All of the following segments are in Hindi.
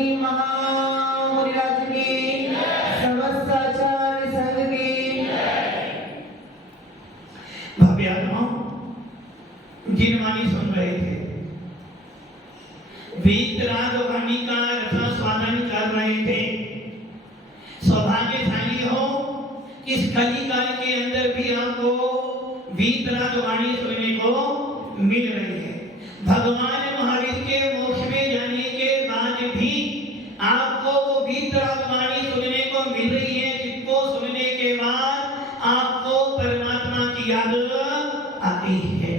श्री महामुनिराज की समस्त आचार्य संघ की। भव्यात्माओं, जिनवाणी सुन रहे थे, वीतराग वाणी का रसास्वादन कर रहे थे। सौभाग्यशाली हो, इस कलिकाल के अंदर भी आपको वीतराग वाणी सुनने को मिल रही है। भगवान महावीर के मोक्ष में जाने के बाद भी आपको वो वीतराग वाणी सुनने को मिल रही है, जिसको सुनने के बाद आपको परमात्मा की याद आती है।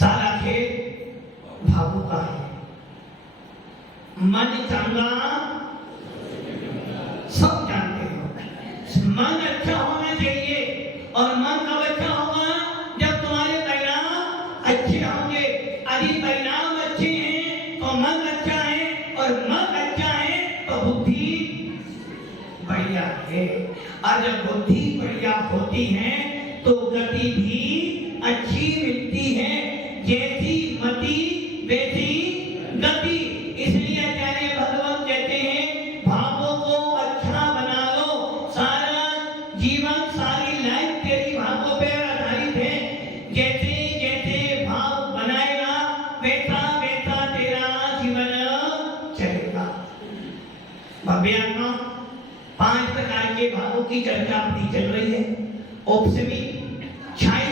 सारा खेल भावों का है। मन चंगा सब जानते हो। मन अच्छा होना चाहिए, और मन कब अच्छा होगा? जब तुम्हारे परिणाम अच्छे होंगे। यदि परिणाम अच्छे हैं तो मन अच्छा है, और मन अच्छा है तो बुद्धि बढ़िया है। और जब बुद्धि बढ़िया होती है तो गति भी अच्छी मिलती है। जैसी मति वैसी गति। इसलिए आचार्य भगवत कहते हैं, भावों को अच्छा बना लो। सारा जीवन, सारी लाइफ तेरी भावों पे आधारित है। जैसे जैसे भाव बनाएगा वैसा वैसा तेरा जीवन चलेगा। भव्यात्मा, 5 प्रकार के भावों की चर्चा अपनी चल रही है। औपसेविक, क्षय,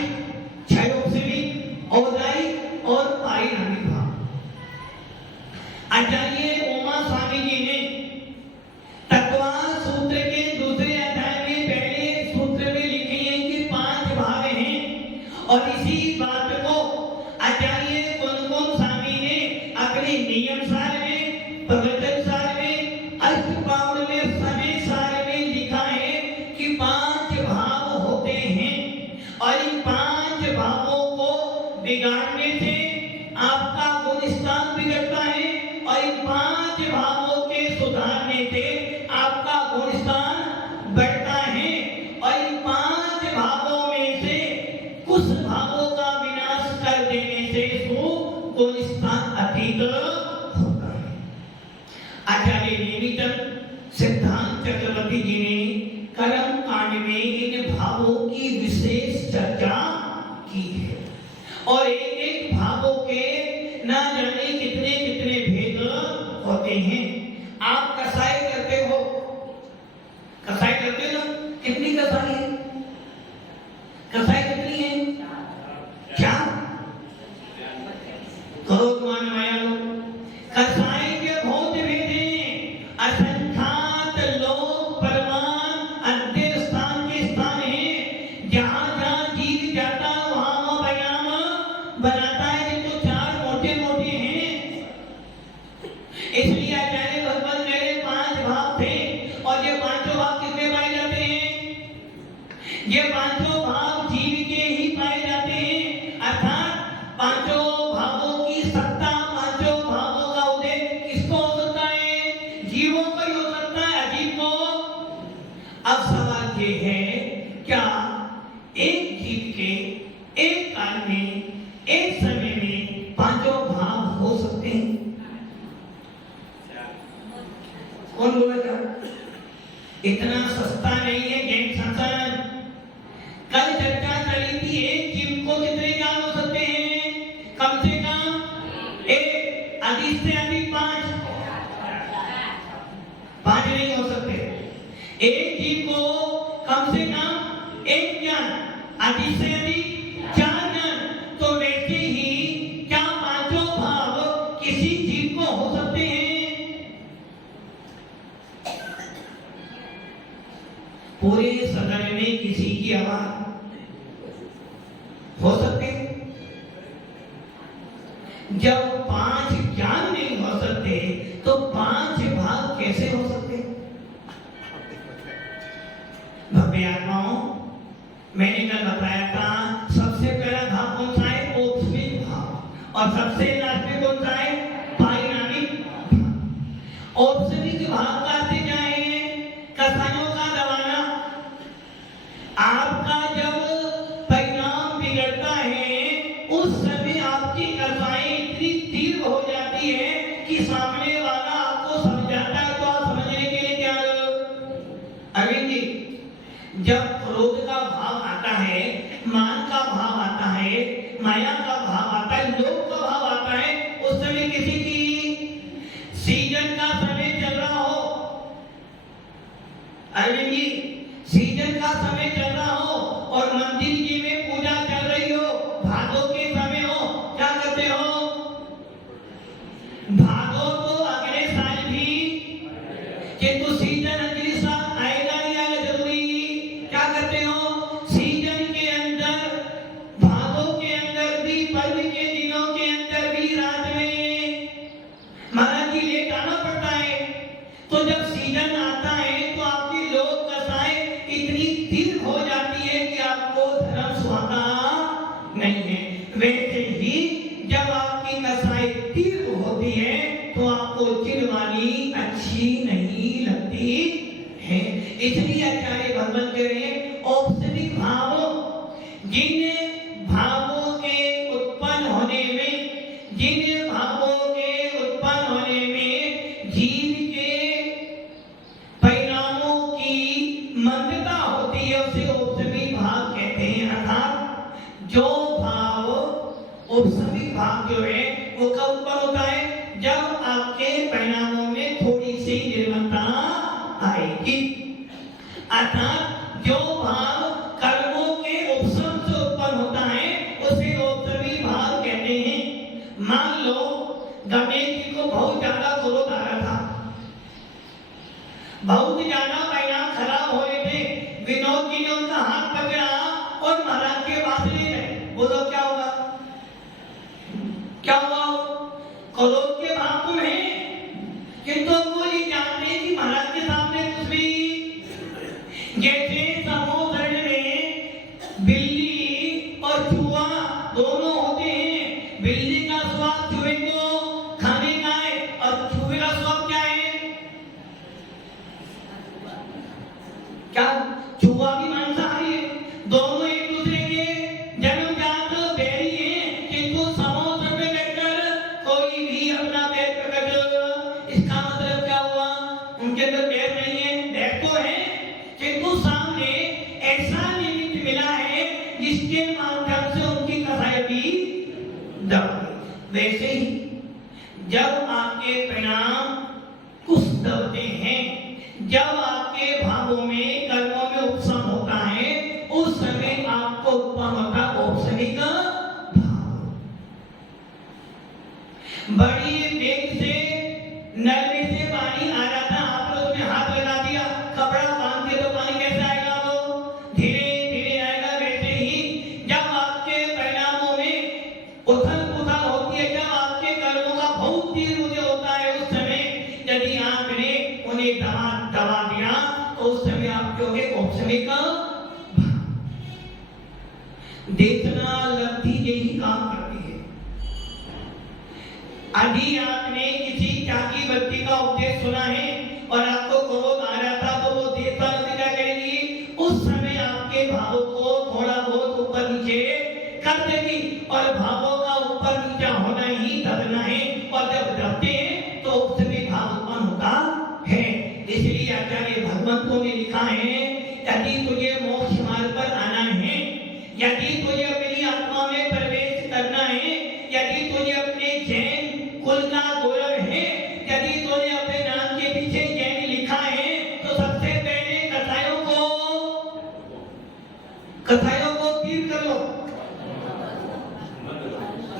क्षयोपसेविक, औदायिक और पारिणामिक भाव। आचार्य उमा स्वामी जी ने तत्वार सूत्र के दूसरे अध्याय में पहले सूत्र में लिखे हैं कि 5 भाव हैं, और इसी बात को आचार्य कुंकुम स्वामी ने अपने नियम सार में, प्रवचन सार में, अष्टपावड़ में, समय सार में लिखा है कि 5 भाव होते हैं, और इन 5 भावों को बिगाड़ने से आपका गुण स्थान बिगड़ता है, और इन 5 भावों के सुधारने से आपका गुण स्थान बढ़ता है। और इन 5 भावों में से कुछ भावों का विनाश कर देने से गुण स्थान अतीत होता है। आचार्य निमित्त सिद्धांत चक्रवर्ती जी ने कर्म कांड में इन भावों की विशेष चर्चा की है, और एक एक भावों के ना जाने कितने कितने भेद होते हैं। आप कसाई करते हो, कसाई करते हो ना? कितनी कसाई है? कसाई कितनी है? क्या करो तुम्हारे माया लो। कसाई के बहुत भेद हैं। असंख्यात लोग परमान अंतिम स्थान के स्थान है। जहां जहां जीव जाता वहां वो परिणाम बनाता है। जिनको 4 मोटे मोटे हैं। इसलिए आचार्य भगवान मेरे 5 भाव थे, और ये 5 भाव किसमें पाए जाते हैं? ये 5 भाव जीव के ही पाए जाते हैं। अर्थात 5 भावों की सत्ता, 5 भावों का उदय किसको हो सकता है? जीवों को ही हो सकता है, अजीब को। अब सवाल ये है, क्या एक जीव के एक काल में, एक समय में 5 भाव हो सकते हैं? कौन बोला क्या? इतना सस्ता नहीं है ज्ञान संसाधन। कल चर्चा चली थी, एक जीव को कितने ज्ञान हो सकते हैं? कम से कम 1, अधिक से अधिक 5। 5 नहीं हो सकते। एक जीव को कम से कम 1 ज्ञान, अधिक से अधिक 4 ज्ञान। तो वैसे ही क्या 5 भाव किसी जीव को हो सकते हैं? पूरे सदन में किसी की आवाज हो सकते? जब 5 ज्ञान नहीं हो सकते तो 5 भाव कैसे हो सकते? भव्यात्माओं, मैंने कल बताया था, सबसे पहला भाव कौन सा है? औपसेविक भाव। और सबसे लास्ट में कौन सा है? पारिणामिक भाव। औपसेविक भाव का अर्थ क्या है? कसायों का दबाना। आपका जब परिणाम बिगड़ता है, उस समय आपकी कसाई इतनी तीव्र हो जाती है कि सामने सीजन का समय चल रहा हो, अरविंद जी, सीजन का समय चल रहा हो और मंदिर जी में पूजा चल रही हो, भादों के समय हो, क्या करते हो? भादों तो अगले साल भी, किंतु सीजन अगले साल आएगा नहीं आएगा जरूरी, क्या करते हो? सीजन के अंदर, भादों के अंदर भी, पर्व के दिनों के अंदर भी रात में महाराज जी लेट आना पड़ता है। तो जब सीजन आता है तो आपकी लोक कथाएं इतनी तीव्र हो जाती है कि आपको धर्म सुहाता नहीं है। वैसे ही जब आपकी कथाएं तीव्र होती है तो आपको चिरवानी अच्छी नहीं लगती है। इसलिए आचार्य भगवान कह रहे हैं औपचारिक भावों, जिन भावों के उत्पन्न होने में, जिन भावों के उत्पन्न होने में जीव के परिणामों की मंदता होती है उसे औपचारिक भाव कहते हैं। अर्थात जो भाव, औपचारिक भाव जो है वो कब उत्पन्न होता है? जब आपके परिणामों में थोड़ी सी निर्मलता आएगी। अर्थात जो भाव कर्मों के उपशम से उत्पन्न होता है उसे औपचारिक भाव कहते हैं। मान लो गणेश जी को बहुत ज्यादा क्रोध आ रहा था, बहुत ज्यादा परिणाम खराब हो रहे थे, विनोद जी ने उनका हाथ पकड़ा और महाराज के पास ले गए। बोलो क्या हुआ? क्या हुआ? क्रोध के भाव तो है, किंतु वो ये जानते हैं कि महाराज के सामने कुछ भी, जैसे समुद्र में बिल्ली और चूहा दोनों होते हैं। बिल्ली का स्वाद चूहे को खाने का है और चूहे का स्वाद क्या है? क्या चूहा भी मांसाहारी है? दोनों एक दूसरे के जन्मजात बैरी हैं, किंतु समुद्र में रहकर कोई भी अपना बैर प्रकट, इसका मतलब क्या हुआ? उनके अंदर बैर नहीं है, बैर तो है, किंतु सामने ऐसा निमित्त मिला है जिसके माध्यम से उनकी कथाएं भी दब। वैसे ही जब आपके परिणाम कुछ दबते हैं, जब आपके भावों में, कर्मों में उपशम होता है, उस समय आपको उत्पन्न होता औपचारिक भाव। बड़ी वेग से नलके से पानी आ रहा था, आपने उसमें हाथ लगा दिया, कपड़ा बांध के तो पानी कैसे आएगा? वो धीरे धीरे आएगा। वैसे ही जब आपके परिणामों में उथल पुथल होती है, जब आपके कर्मों का बहुत तीव्र उदय होता है, उस समय यदि आपने उन्हें दबा दिया तो उस समय आप जो है औपचारिक देखना लब्धि यही काम करती है। अभी आपने किसी त्यागी व्यक्ति का उपदेश सुना है और आपको क्रोध आ रहा था, तो वो देखना लब्धि क्या करेगी? उस समय आपके भावों को थोड़ा बहुत ऊपर नीचे कर देगी और भावों का ऊपर नीचे होना ही दबना है, और जब दबते हैं तो औपचारिक भाव उत्पन्न होता है। इसलिए आचार्य भगवंतों ने लिखा है, यदि तुझे मोक्ष मार्ग पर आना है, यदि तुझे अपनी आत्मा में प्रवेश करना है, यदि तुझे अपने जैन कुल का गौरव है, यदि तुझे अपने नाम के पीछे जैन लिखा है, तो सबसे पहले कथाओं को तीर कर लो,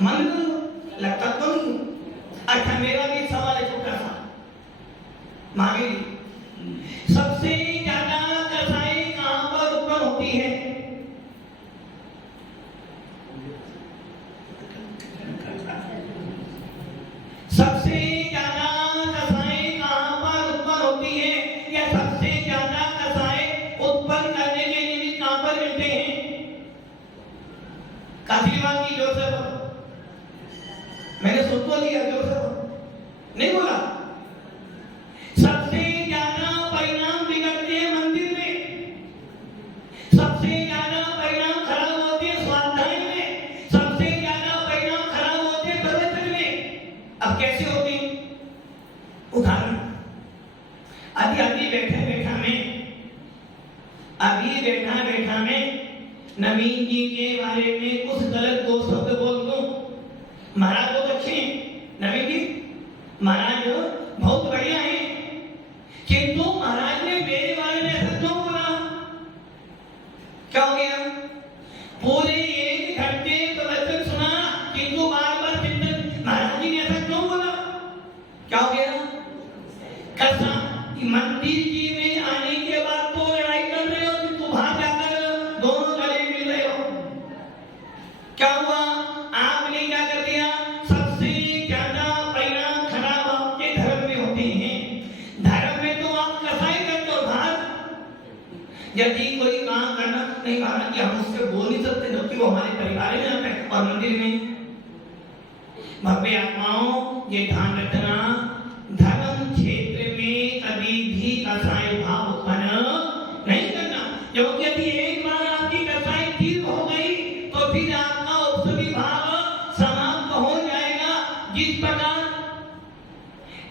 मन कर लो। लगता तो नहीं। अच्छा, मेरा भी एक सवाल है छोटा सा, मांगे सबसे ज्यादा कथाएं कहां पर उत्पन्न होती है? सबसे ज्यादा कथाएं कहां पर उत्पन्न होती है, या सबसे ज्यादा कथाएं उत्पन्न करने के लिए भी कहां पर मिलते हैं? काशीवान की जोर से बोलो, मैंने सुन तो लिया, जोर से बोलो, नहीं बोला? सबसे ज्यादा परिणाम बिगड़ते हैं मंदिर में, सबसे ज्यादा परिणाम खराब होते हैं स्वाध्याय में, सबसे ज्यादा परिणाम खराब होते हैं प्रवचन में। अब कैसे होते हैं? उदाहरण, अभी बैठा में नवीन जी के बारे में कुछ गलत दो शब्द बोल दूं, महाराज बहुत अच्छे हैं, नवीन जी महाराज बहुत कि मंदिर जी में आने के बाद तो लड़ाई कर रहे हो, तुम बाहर जाकर दोनों गले मिल रहे हो। क्या हुआ? आपने क्या कर दिया? सबसे ज्यादा परिणाम खराब आपके धर्म में होते हैं। धर्म में तो आप कसाई करते हो बाहर। यदि कोई काम करना नहीं पाना कि हम उससे बोल नहीं सकते, जबकि वो हमारे परिवार में आता है और मंदिर में। भव्य आत्माओं, ये ध्यान रखना, धर्म क्षेत्र में कभी भी कसाई भाव उत्पन्न नहीं करना, क्योंकि यदि एक बार आपकी कसाई ठीक हो गई तो फिर आपका उपसवी भाव समाप्त हो जाएगा। जिस प्रकार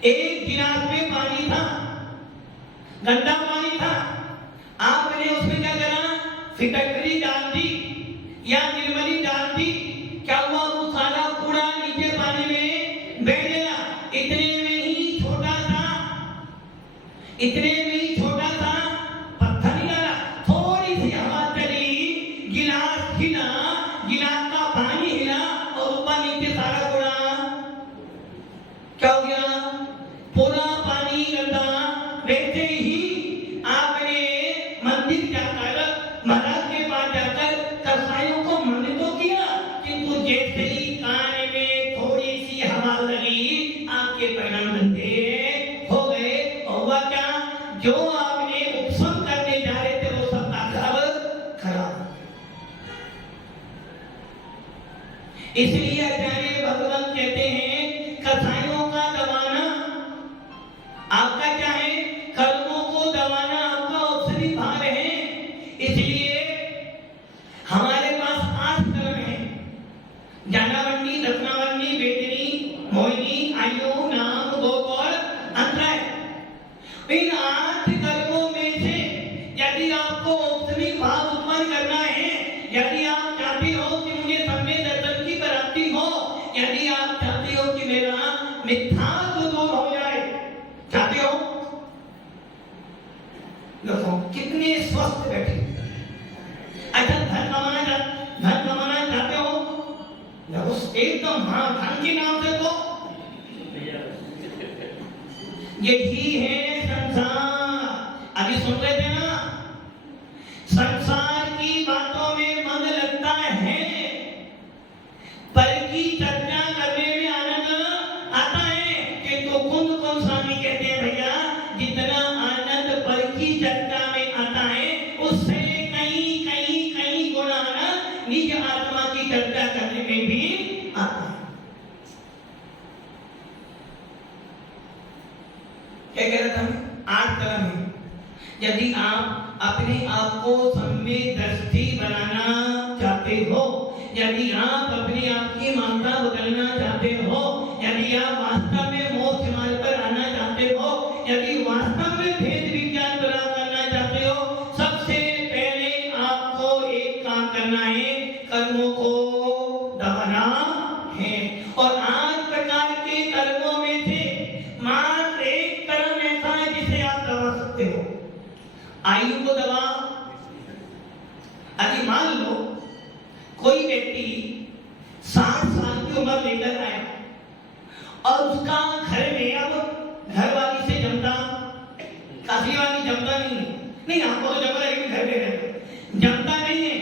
एक गिलास में पानी था, गंदा पानी था, आपने उसमें क्या करा? फिटकरी डाल दी या निर्मली डाल दी, क्या हुआ? वो सारा कूड़ा नीचे पानी में बह गया। इतने में ही छोटा सा पत्थर निकाला, थोड़ी सी हवा चली, गिलास हिला, गिलास का पानी हिला और ऊपर नीचे सारा कूड़ा क्या हो गया? पूरा पानी गंदा। वैसे ही आपने मंदिर जाकर, महाराज के पास जाकर कसाईयों को मन तो किया, किंतु जैसे ही कान में थोड़ी सी हवा लगी, आपके परिणाम गंदे हो गए। और हुआ क्या? जो आपने उपशम करने जा रहे थे वो सब खराब। इसलिए आचार्य भगवान कहते हैं, कसाईयों का दबाना आपका क्या है? कर्मों को दबाना आपका उपसवी भाव है। इसलिए हमारे पास 8 कर्म है: ज्ञानावंडी, रत्नावंडी, वेदिनी, मोहिनी, आयु, नाम, गोप और अंतराय। इन 8 कर्मों में से यदि आपको उपसवी भाव उत्पन्न करना है, यदि आप चाहते हो कि मुझे सम्यक दर्शन की प्राप्ति हो, यदि आप चाहते हो कि मेरा मिथ्यात्व दूर हो जाए, चाहते हो? देखो कितने स्वस्थ बैठे। अच्छा, धन कमाना चाहते हो? देखो एकदम हाँ, धन के नाम से तो यही है संसार। अभी सुन रहे थे ना, संसार की बातों में मन लगता है, पर की चर्चा करने में आनंद आता है। किंतु कुंद स्वामी कहते हैं, भैया जितना आनंद पर की चर्चा में आता है, उससे कहीं गुना आनंद निज आत्मा की चर्चा करने में भी आता है। क्या कह रहा था? 8 कर्म है। यदि आप अपने आप को सम्यक दृष्टि बनाना चाहते हो, यदि आप अपने आप की मान्यता बदलना चाहते हो, यदि आप वास्तव में मोक्ष मार्ग पर आना चाहते हो, यदि वास्तव में भेद विज्ञान प्राप्त करना चाहते हो, सबसे पहले आपको एक काम करना है, कर्मों को दबाना है। और 8 प्रकार के कर्मों में से मात्र एक कर्म ऐसा है जिसे आप दबा सकते हो। आयु को दबा। यदि मान लो कोई व्यक्ति 60 साल की उम्र लेकर आया और उसका घर में अब घरवाली से जमता, काफी वाली जमता नहीं, आपको तो जम रहा है, घर में है, जमता नहीं है,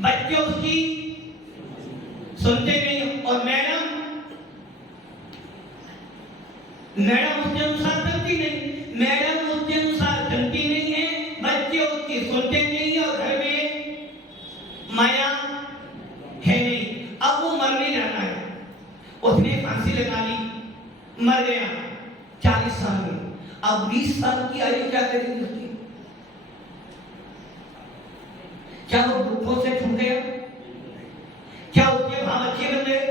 बच्चे उसकी सुनते नहीं, और मैडम उसके अनुसार चलती नहीं, मैडम उसके अनुसार चलती नहीं है, बच्चे उसकी सुनते नहीं है, और घर में माया है नहीं। अब वो मरने जाना है, उसने फांसी लगा ली, मर गया 40 साल में। अब 20 साल की आयु क्या करेगी उसकी? क्या वो दुखों से छूट गया? क्या उसके भाव अच्छे बन गए?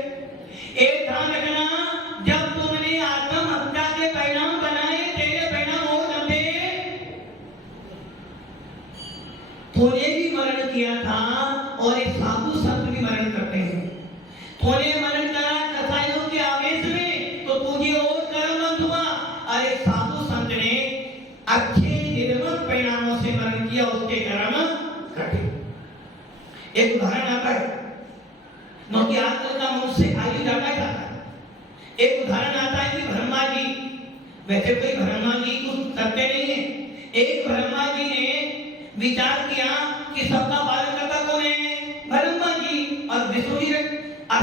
एक ध्यान रखना, जब तुमने आत्महत्या के परिणाम बनाए, तेरे परिणाम और गंदे। तूने भी मरण किया था और एक साधु संत भी मरण करते हैं। तूने मरण करा कसाईयों के आवेश में, तो तुझे और कर्मबंध हुआ। अरे साधु संत ने अच्छे निर्मल परिणामों से मरण किया, उसके कर्म कटे। एक उदाहरण आता है, क्योंकि आजकल का मनुष्य आयु ज्यादा चाहता है। एक उदाहरण आता है कि ब्रह्मा जी वैसे कोई ब्रह्मा जी कुछ करते नहीं है। एक ब्रह्मा जी ने विचार किया कि सबका पालन करता कौन है? ब्रह्मा जी। और विष्णु जी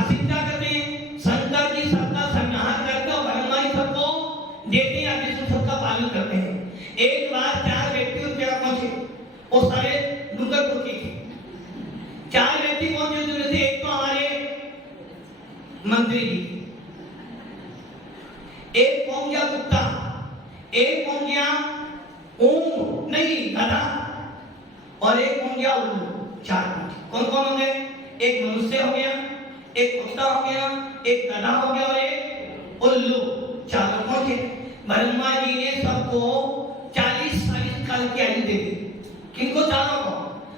चिंता करते हैं, शंकर जी सबका संहार करते और ब्रह्मा जी सबको देते हैं, विष्णु सबका पालन करते हैं। एक बार 4 व्यक्ति उस जगह पहुंचे, वो सारे डूंगरपुर के थे। 4 व्यक्ति पहुंचे, उनमें से एक तो हमारे मंत्री जी, एक पहुंच गया कुत्ता, एक पहुंच गया ऊंट नहीं गधा, और एक पहुंच गया उल्लू। 4 कौन कौन होंगे? एक मनुष्य हो गया, एक कुत्ता हो गया, एक गधा हो गया और एक उल्लू। 4 पहुंचे। ब्रह्मा जी ने सबको 40-40 साल की आयु दे दी। किनको? 4 को।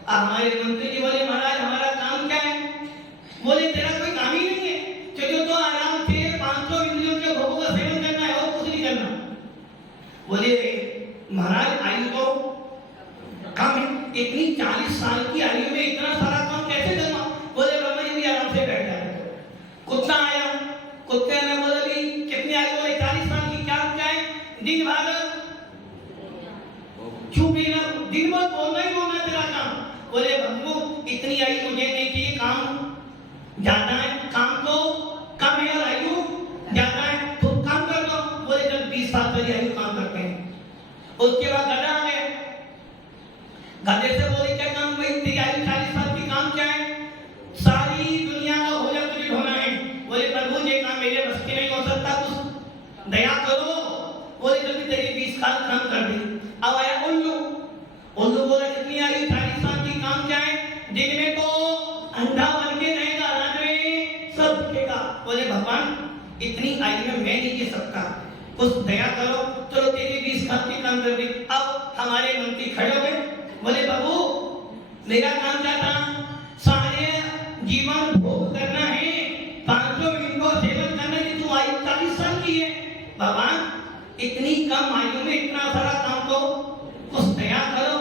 हमारे मंत्री जी बोले महाराज हमारा काम क्या है? बोले तेरा कोई काम ही नहीं है, क्योंकि तो आराम से 500 इंद्रियों के भोगों का सेवन करना है और कुछ नहीं करना। बोले महाराज आयु तो कम है, इतनी 40 साल की आयु में इतना सारा काम कैसे करना? बोले ब्रह्मा जी भी आराम से बैठ जाए। कुत्ता आया, कुत्ते ने बोला भी कितनी आयु? बोले 40 साल की। क्या है? दिन भर चुप ही ना, दिन भर बोलना ही बोलना तेरा काम। बोले बब्बू इतनी आयु मुझे नहीं चाहिए, काम ज्यादा है, काम तो कम है और आयु ज्यादा है, तो काम कर दो। बोले जब 20 साल वाली आयु काम करते हैं। उसके बाद गधा आ गया, गधे से बोले क्या काम भाई? तेरी आयु 40 साल की, काम क्या है? सारी दुनिया का भोजन तुझे ढोना है। बोले प्रभु ये काम मेरे बस की नहीं हो सकता, कुछ दया करो। बोले जल्दी तेरी 20 साल काम कर दी। अब आया उल्लू। उल्लू बोला कितनी आयु? 40 साल की। काम क्या है? दिन में तो अंधा बन के रहेगा, रात में सब दिखेगा। बोले भगवान इतनी आयु में मैं नहीं जी सकता, कुछ दया करो। चलो तेरी 20 साल की काम कर दी। अब हमारे मंत्री खड़े हो गए, बोले बाबू मेरा काम क्या था? सारे जीवन भोग करना है, 500 मिनट को सेवन करना है, तू आयु 40 साल की है। भगवान इतनी कम आयु में इतना सारा काम, तो कुछ दया करो।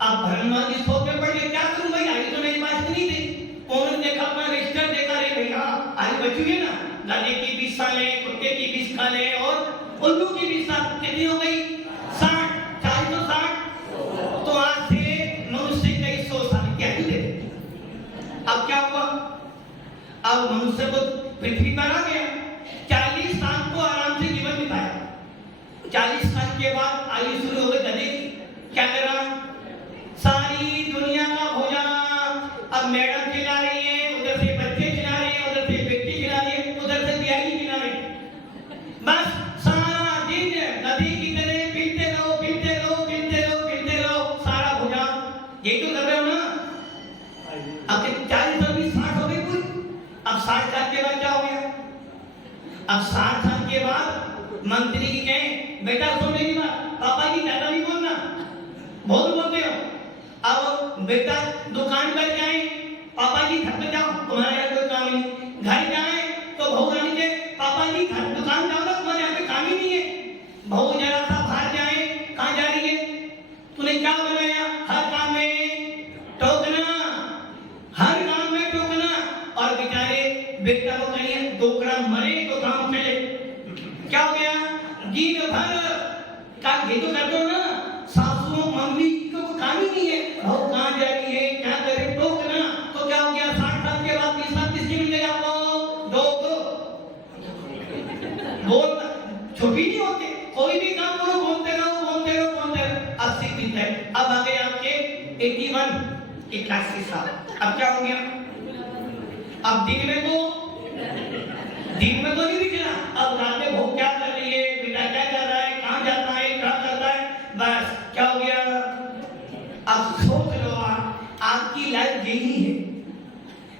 अब ब्रह्मा जी सोच में पड़ गए, क्या करूं भाई? आयु तो मेरे पास नहीं थी। उन्होंने देखा अपना रजिस्टर, देखा रे भैया आयु बची है ना, गधे की 20 साल है, कुत्ते की 20 साल है और उल्लू की 20 साल। कितनी हो गई? 60। 40 तो 60, तो आज से मनुष्य का 100 साल की आयु दे दे। अब क्या हुआ? अब मनुष्य को पृथ्वी पर आ गया, 40 साल को आराम से जीवन बिताया। 40 साल के बाद आयु शुरू हो गई गधे की। क्या करा? सारी दुनिया का भोजन। अब मैडम खिला रही है, उधर से बच्चे खिला रहे हैं, उधर से बेटी खिला रही है, उधर से बिहारी खिला रहे हैं। बस सारा दिन गधे की तरह पीते रहो, पीते रहो, पीते रहो, पीते रहो, सारा भोजन। यही तो कर रहे हो ना? अब 40 साल में 60 हो गई पूरी। अब 60 साल के बाद क्या हो गया? अब 60 साल के बाद मंत्री की कहे बेटा सुन मेरी बात, पापा जी ज्यादा नहीं बोलना, बहुत बोलते हो। अब बेटा दुकान पर जाए, पापा जी घर पे जाओ, तुम्हारे यहाँ कोई काम नहीं। घर जाए तो बहू रानी के पापा जी घर दुकान जाओ ना, तुम्हारे यहाँ पे काम ही नहीं है। बहू जरा सा बाहर जाए, कहाँ जा रही है? तूने क्या बनाया? हर काम में टोकना, हर काम में टोकना। और बेचारे बेटा को कहिए 2 ग्राम मरे तो काम चले। क्या हो गया? दिन भर का ये तो कर दो ना, सासुओं मम्मी को काम ही नहीं है, बहू कहाँ जा रही है, क्या करे, टोकना। तो क्या हो गया? 60 साल के बाद 20 साल किसकी मिल गई आपको? 2 बोल छुट्टी नहीं होते, कोई भी काम करो बोलते रहो, बोलते रहो, बोलते रहो। 80 दिन है। अब आ गए आपके 81 साल। अब क्या हो गया? अब दिन में तो नहीं दिख रहा। अब रात में बहू क्या कर रही है, बेटा क्या कर रहा है, कहाँ जाता है, क्या करता है, बस क्या हो गया? अब सोच लो आपकी लाइफ यही है।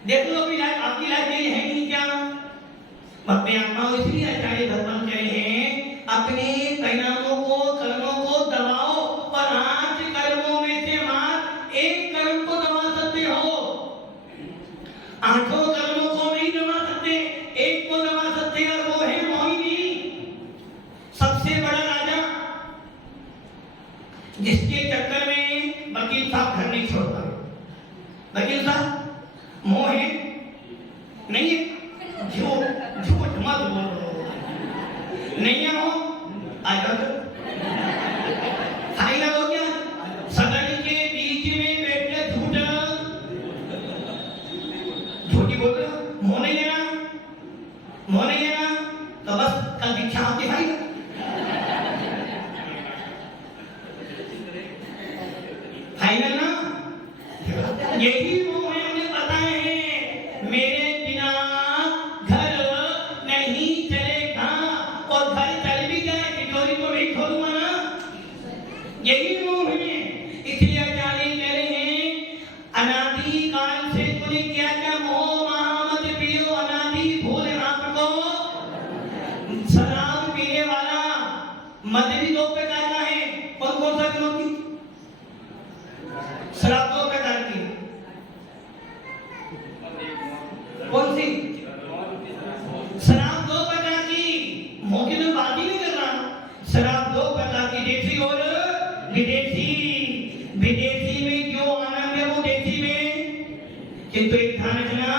देख लो अभी लाइफ, आपकी लाइफ यही है नहीं क्या? अपने आत्मा इसलिए आचार्य भगवान कह रहे हैं अपने परिणामों को, कर्मों को दबाओ, और 8 कर्मों में से मात्र 1 कर्म को दबा सकते हो। 8 कर्मों को नहीं दबा सकते, 1 को दबा सकते, और वो है मोहिनी। सबसे बड़ा राजा, जिसके चक्कर में वकील साहब घर नहीं छोड़ता। वकील साहब मोह है नहीं है, झूठ मत बोलो, नहीं है मोह। आज फाइनल ना? यही वो है, उन्हें पता है मेरे बिना घर नहीं चलेगा, और घर चल भी जाए तिजोरी तो नहीं खोलूंगा ना। यही वो है। इसलिए आचार्य कह रहे हैं अनादि काल से तूने क्या क्या मोह महामत पियो, अनादि भूल आपको शराब पीने वाला। मद भी दो प्रकार का है। कौन कौन सा क्यों की? शराब दो प्रकार की। कौन सी? शराब दो प्रकार की। मौके में बात ही नहीं कर रहा। शराब दो प्रकार की, देसी और विदेशी। विदेशी में जो आनंद है वो देसी में, किंतु एक ध्यान रखना,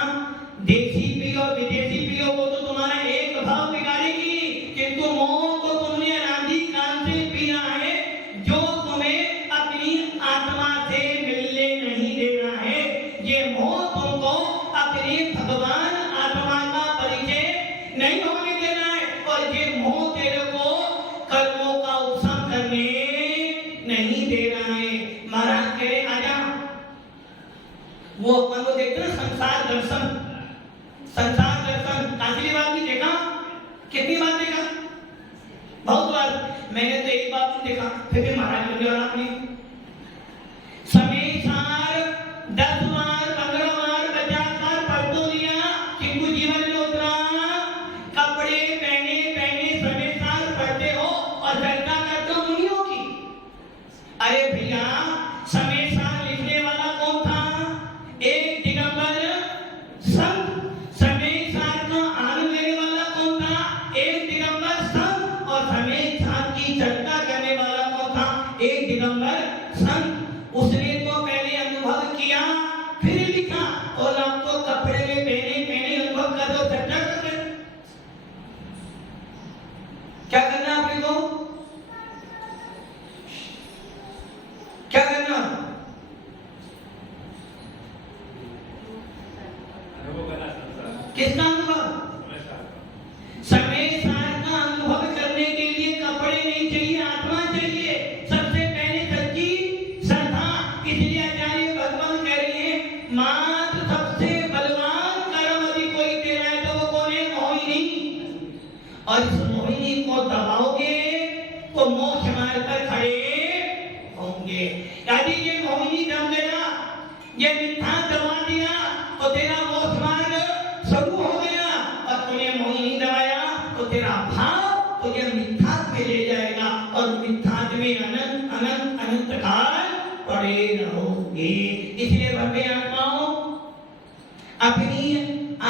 देसी पियो विदेशी पियो वो तो तुम्हारा एक भाव बिगाड़ेगी, किंतु मोह को तुमने अनादि काल से पिया है, जो तुम्हें अपनी आत्मा से मिलने नहीं देना है। ये मोह तुमको अपने भगवान आत्मा का परिचय नहीं होने देना है, और ये मोह तेरे को कर्मों का उपशम करने नहीं दे रहा है। महाराज कह रहे आजा, वो अपन को देखते ना संसार दर्शन। संसार दर्शन काफी बार भी देखा। कितनी बार देखा? बहुत बार। मैंने तो एक बार भी देखा, फिर भी महाराज बोले और आपने समय सार 10 बार 15 बार 50 बार पढ़ तो लिया, किंतु जीवन में उतरा। कपड़े पहने पहने समय सार पढ़ते हो और चर्चा करते हो मुनियों की। अरे भैया, समय सार लिखने वाला कौन था? एक दिगंबर संत। समय सार का आनंद लेने वाला कौन था? एक दिगंबर संत। और समय सार की चर्चा करने वाला कौन था? एक दिगंबर संत। उसने तो पहले अनुभव किया फिर लिखा, और आप तो कपड़े में पहने पहने अनुभव कर दो, चर्चा कर रहे। क्या करना आपने को? क्या करना? किसका अनुभव? समय सार का अनुभव करने के लिए कपड़े नहीं चाहिए, आत्मा चाहिए। सबसे पहले सच्ची श्रद्धा। इसलिए आचार्य भगवान कह रहे हैं मात्र सबसे बलवान कर्म यदि कोई तेरा है तो वो कौन है? मोहिनी। और इस मोहिनी को दबाओगे तो मोक्ष मार्ग पर खड़े होंगे। यदि ये मोहिनी दब गया, ये मिथ्या दबा दिया, तो तेरा मोक्ष मार्ग शुरू हो गया। और तूने मोहिनी दबाया तो तेरा भाव तुझे मिथ्यात्व में ले जाएगा, और मिथ्यात्व में अनंत अनंत अनंत काल पड़े रहोगे। इसलिए भव्य आत्माओं, अपनी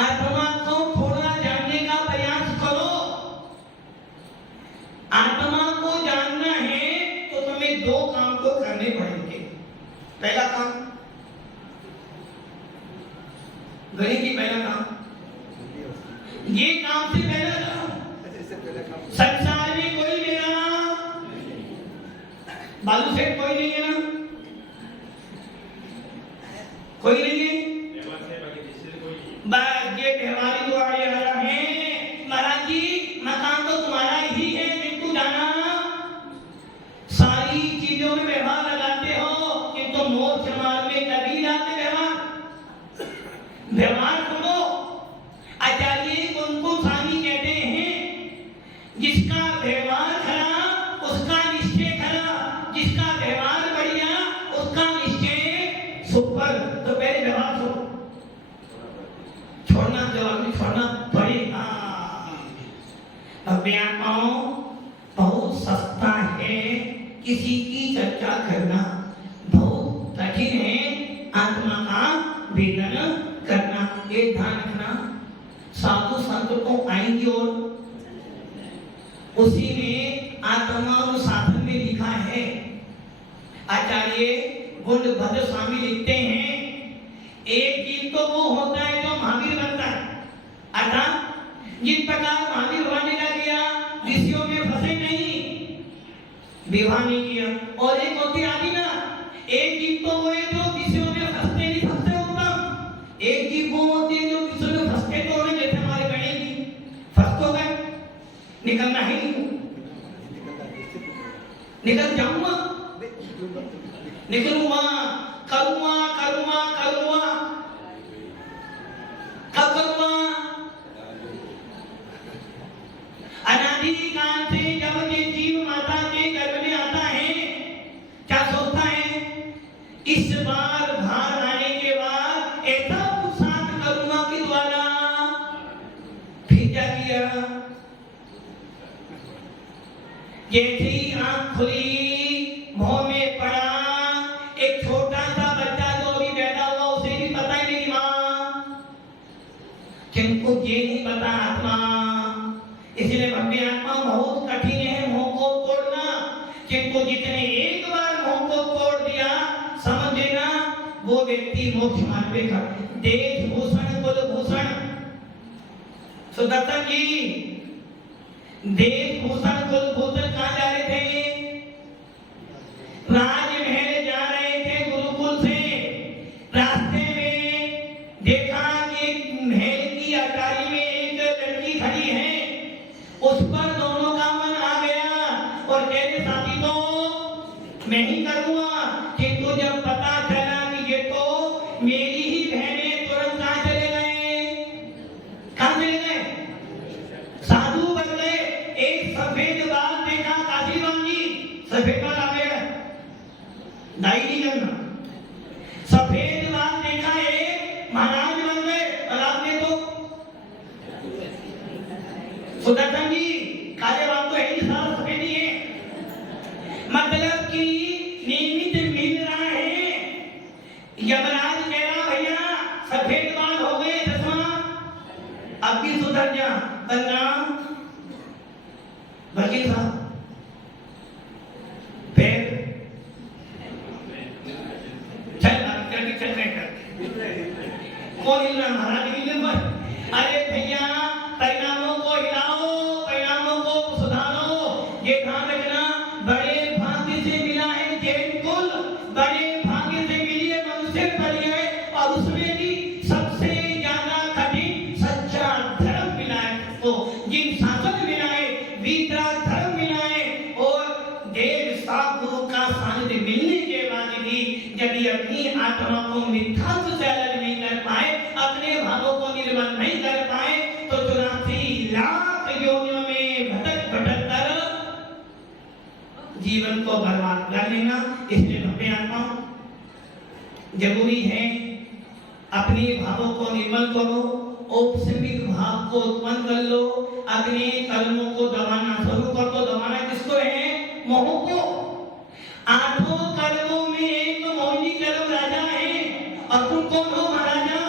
आत्मा को थोड़ा जानने का प्रयास करो। आत्मा को जानना है तो तुम्हें दो काम तो करने पड़ेंगे। पहला काम, गणित की पहला काम, ये काम से पहला काम। संसार में कोई मेरा बालू सेठ कोई नहीं है ना? कोई नहीं है। बस ये व्यवहारिक वाले वाला है। महाराज जी, मकान तो तुम्हारा ही है, किंतु जाना सारी चीजों में व्यवहार लगाते हो, किंतु मोक्ष मार्ग में कभी जाते व्यवहार छोड़ो। आचार्य उनको स्वामी कहते हैं जिसका व्यवहार खरा उसका निश्चय खरा, जिसका व्यवहार बढ़िया उसका निश्चय सुपर। तो पहले व्यवहार छोड़ना, जवाब भी छोड़ना पड़ेगा। अज्ञानों बहुत सस्ता है किसी की चर्चा करना, बहुत कठिन है आत्मा का वेदन करना। ये ध्यान रखना। साधु संत को आएंगे और उसी में आत्मा और साधन में लिखा है। आचार्य गुणभद्र स्वामी लिखते हैं एक जीव तो वो होता है जो महावीर बनता है, अर्थात जिस प्रकार महावीर बनने का गया ऋषियों में फंसे नहीं, विवाह नहीं किया। और एक होती आदि ना, एक जीव तो वो है जो ऋषियों में फंसते नहीं, फंसते उत्तम। एक जीव वो होती है जो ऋषियों में फंसते तो नहीं, जैसे हमारे गणेश जी फंस तो गए, निकलना ही नहीं, निकल जाऊंगा निकलूंगा, करूंगा करूंगा करूंगा, कब करूंगा? अनादि काल से जब ये जीव माता के गर्भ में आता है, क्या सोचता है? इस बार बाहर आने के बाद ऐसा पुरुषार्थ करूंगा कि द्वारा फिर क्या किया? जैसे ही आंख खुली, मुंह में पड़ा, एक छोटा सा बच्चा जो अभी बैठा हुआ उसे भी पता ही नहीं मां, किनको ये नहीं पता आत्मा। इसलिए भव्य आत्मा बहुत कठिन है मुंह को तोड़ना, किंतु जितने एक बार मुंह को तोड़ दिया समझ लेना वो व्यक्ति मोक्ष मार्ग पे खड़ा। देश भूषण कुल भूषण, सुदर्शन जी देश भूषण कुल भूषण कहाँ जा रहे थे? राजमहल जा रहे थे गुरुकुल से। रास्ते में देखा कि एक महल की अटारी में एक लड़की खड़ी है, उस पर दोनों का मन आ गया और कहते साथी तो मैं ही करूंगा, किंतु जब पता चला कि ये तो मेरी ही बहन है, तुरंत कहाँ चले गए? कहाँ चले गए? साधु बन गए। एक सफेद बाल देखा काशीराम जी, सफेद बाल आ गया, दाई नहीं करना। सफेद बाल देखा एक महाराज बन गए, और आपने तो सुदर्शन जी काले बाल तो है ही, सारा सफेद ही है। मतलब कि नियमित मिल रहा है। यमराज कह रहा भैया सफेद बाल हो गए, चश्मा अब भी सुधर जा, बलराम वकील साहब फिर चल करके चल रहे करके कौन हिल रहा? महाराज की हिम्मत। अरे भैया परिणामों को हिलाओ, परिणामों को सुधारो। ये ध्यान रखना, बड़े भाग्य से मिला है जैन कुल, बड़े भाग्य से मिली है मनुष्य पर्याय, और उसमें भी सबसे ज्यादा कठिन सच्चा धर्म मिला है तो जिन शासन मिला है, विद्या धर्म मिला है, और देव साधु का सानिध्य मिलने के बाद भी यदि अपनी आत्मा को मिथ्यात्व से अलग नहीं कर पाए, अपने भावों को निर्मल नहीं कर पाए, तो 84 लाख योनियों में भटक भटक कर जीवन को बर्बाद कर लेना। इसलिए भव्य आत्मा जरूरी है अपने भावों को निर्मल करो, औपसमिक भाव को उत्पन्न कर लो, अपने कर्मों को दबाना शुरू कर दो। दबाना किसको है? मोह को। आठों कर्मों में एक मोहिनी कर्म राजा है, और तुम कौन हो महाराजा?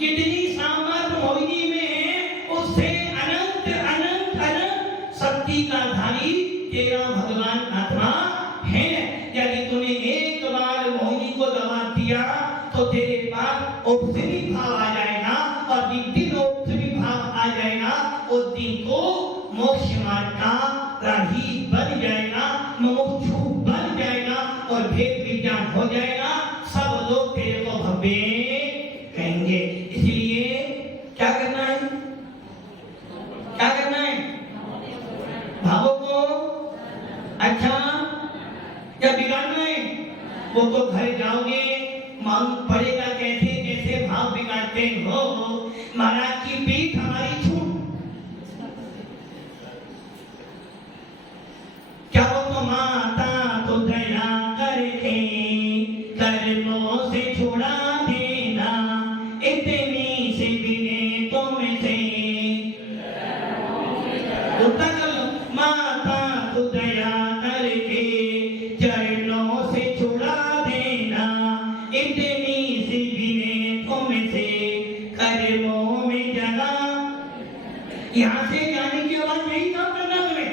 जितनी सामर्थ्य मोहिनी में है उससे अनंत अनंत अनंत शक्ति का धारी तेरा भगवान आत्मा है। यदि तूने एक बार मोहिनी को दबा दिया तो तेरे पास औपसमिक भाव आ जाएगा, और जिस दिन औपसमिक भाव आ जाएगा उस दिन को मोक्ष मार्ग का राही बन जाएगा, मोक्षु बन जाएगा, और भेद विज्ञान हो जाएगा। सब लोग तेरे को भव्य कहेंगे। इसलिए क्या करना है? क्या करना है? भावों को अच्छा क्या बिगाड़ना है? वो तो घर जाओगे मालूम पड़ेगा कैसे कैसे भाव बिगाड़ते हो। महाराज की पीठ हमारी छूट, क्या वो तो माता तो दया करके कर्मों से छुड़ा देना, इतनी से बिने तुमसे उत्तर कर लो। माता तो दया करके चरणों से छुड़ा देना, इतनी सी बिने तुमसे कर्मों में जगा। यहाँ से जाने के बाद नहीं काम करना तुम्हें।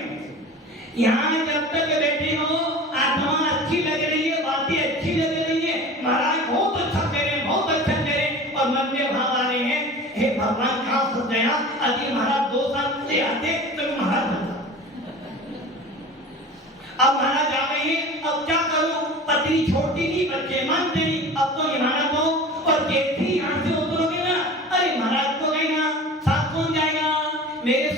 यहाँ जब तक बैठे हो, आत्मा अच्छी लग रही है, बातें अच्छी लग रही है, महाराज बहुत अच्छा कह रहे हैं, बहुत अच्छा कह रहे हैं, और मन में भाव आ रहे हैं, हे भगवान कहाँ फंस गया? अभी महाराज 2 साल से आते तो महाराज बनता, अब महाराज आ गए हैं, अब क्या करूं? पत्नी छोटी नहीं, बच्चे मानते नहीं, अब तो निभाना को। और जैसे ही यहाँ से उतरोगे ना, अरे महाराज को गए ना, साथ कौन जाएगा? मेरे